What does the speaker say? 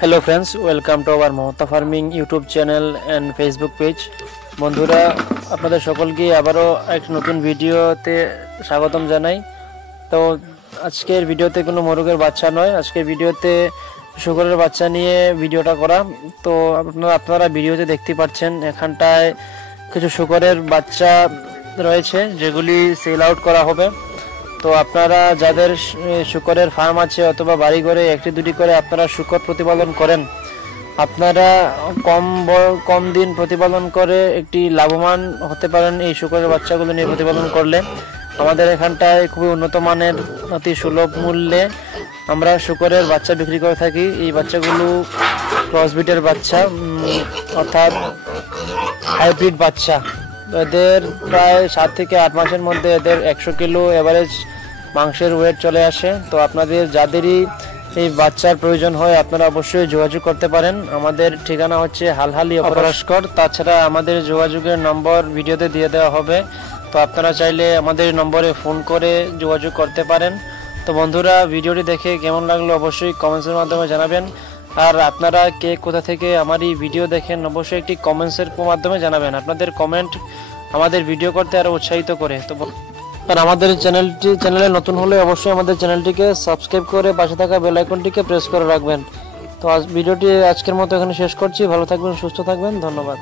Hello friends, welcome to our Mamata farming YouTube channel and Facebook page. বন্ধুরা, আপনাদের সকলকে আবারও এক নতুন ভিডিওতে স্বাগতম জানাই। তো আজকের ভিডিওতে কোনো মোরগের বাচ্চা নয়, আজকের ভিডিওতে শূকরের বাচ্চা নিয়ে ভিডিওটা করা। তো আপনারা ভিডিওতে দেখতে পাচ্ছেন এখানটায় কিছু শূকরের বাচ্চা রয়েছে যেগুলি সেল আউট করা হবে। তো আপনারা যাদের শূকরের ফার্ম আছে অথবা বাড়ি ঘরে একটি দুটি করে আপনারা শূকর প্রতিপালন করেন, আপনারা কম দিন প্রতিপালন করে একটি লাভবান হতে পারেন এই শূকরের বাচ্চাগুলো নিয়ে প্রতিপালন করলে। আমাদের এখানটায় খুবই উন্নত মানের অতি সুলভ মূল্যে আমরা শূকরের বাচ্চা বিক্রি করে থাকি। এই বাচ্চাগুলো ক্রসবিটের বাচ্চা, অর্থাৎ হাইব্রিড বাচ্চা। এদের প্রায় 7 থেকে 8 মাসের মধ্যে এদের 100 কিলো এভারেজ মাংসের ওয়েট চলে আসে। তো আপনাদের যাদেরই এই বাচ্চার প্রয়োজন হয় আপনারা অবশ্যই যোগাযোগ করতে পারেন। আমাদের ঠিকানা হচ্ছে হালহালি অপরাশকর। তাছাড়া আমাদের যোগাযোগের নম্বর ভিডিওতে দিয়ে দেওয়া হবে, তো আপনারা চাইলে আমাদের নম্বরে ফোন করে যোগাযোগ করতে পারেন। তো বন্ধুরা, ভিডিওটি দেখে কেমন লাগলো অবশ্যই কমেন্টসের মাধ্যমে জানাবেন। আর আপনারা কে কোথা থেকে আমার এই ভিডিও দেখেন অবশ্যই একটি কমেন্টসের মাধ্যমে জানাবেন। আপনাদের কমেন্ট আমাদের ভিডিও করতে আরও উৎসাহিত করে। তো আর আমাদের চ্যানেলে নতুন হলে অবশ্যই আমাদের চ্যানেলটিকে সাবস্ক্রাইব করে পাশে থাকা বেল আইকনটিকে প্রেস করে রাখবেন। তো ভিডিওটি আজকের মতো এখানে শেষ করছি। ভালো থাকবেন, সুস্থ থাকবেন, ধন্যবাদ।